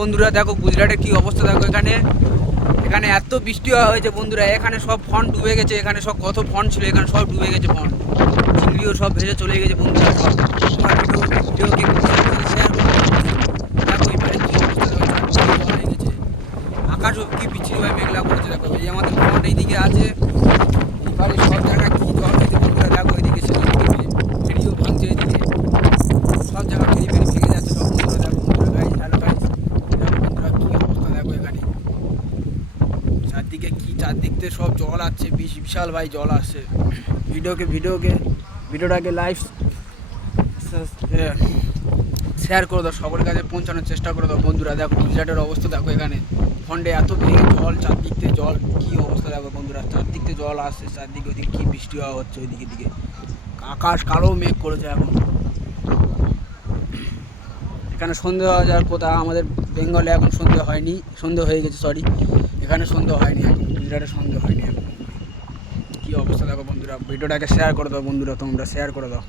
বন্ধুরা দেখো গুজরাটের কি অবস্থা দেখো। এখানে এখানে এত বৃষ্টি হয়েছে বন্ধুরা, এখানে সব ফন্ট ডুবে গেছে। এখানে সব কত ফন্ট ছিল এখানে সব ডুবে গেছে, ফন্ট চিংড়িও সব ভেসে চলে গেছে বন্ধুরা। সব ভিডিওকে শেয়ার করো। দেখো এবারে কি অবস্থা দেখো, চারদিকে জল হয়ে গেছে। আকাশও কি বিচ্ছিরি ভাবে মেঘলা করেছে দেখো। এই আমাদের ফন্ট এইদিকে আছে, এবারে সব জায়গায় কি জল হয়েছে বন্ধুরা। দেখো এইদিকে ভিডিও ভাঙছে, এইদিকে সব জায়গায় ফেরি ফেরি ভেঙে যাচ্ছে সব বন্ধুরা। দেখো বন্ধুরা, গাইজ হ্যালো গাইজ, দেখো বন্ধুরা কি অবস্থা দেখো। এখানে চারদিকে কি, চারদিক থেকে সব জল আসছে, বিশাল ভাই জল আসছে। ভিডিওটাকে লাইভ শেয়ার করে দাও, সকলের কাছে পৌঁছানোর চেষ্টা করে দাও বন্ধুরা। দেখো গুজরাটের অবস্থা দেখো, এখানে ফন্ডে এত ভেঙে জল, চারদিক থেকে জল, কি অবস্থা দেখো বন্ধুরা। চারদিক থেকে জল আসছে, চারদিকে ওইদিকে কি বৃষ্টি হওয়া হচ্ছে, ওইদিকে দিকে আকাশ কালো মেঘ করেছে এখন। এখানে সন্ধে হওয়া যাওয়ার কথা, আমাদের বেঙ্গলে এখন সন্ধে হয়নি, সন্ধে হয়ে গেছে সরি, এখানে সন্ধে হয়নি এখন, গুজরাটে সন্ধে হয়নি এখন। কী অবস্থা দেখো বন্ধুরা, ভিডিওটাকে শেয়ার করে দাও বন্ধুরা, তোমরা শেয়ার করে দাও।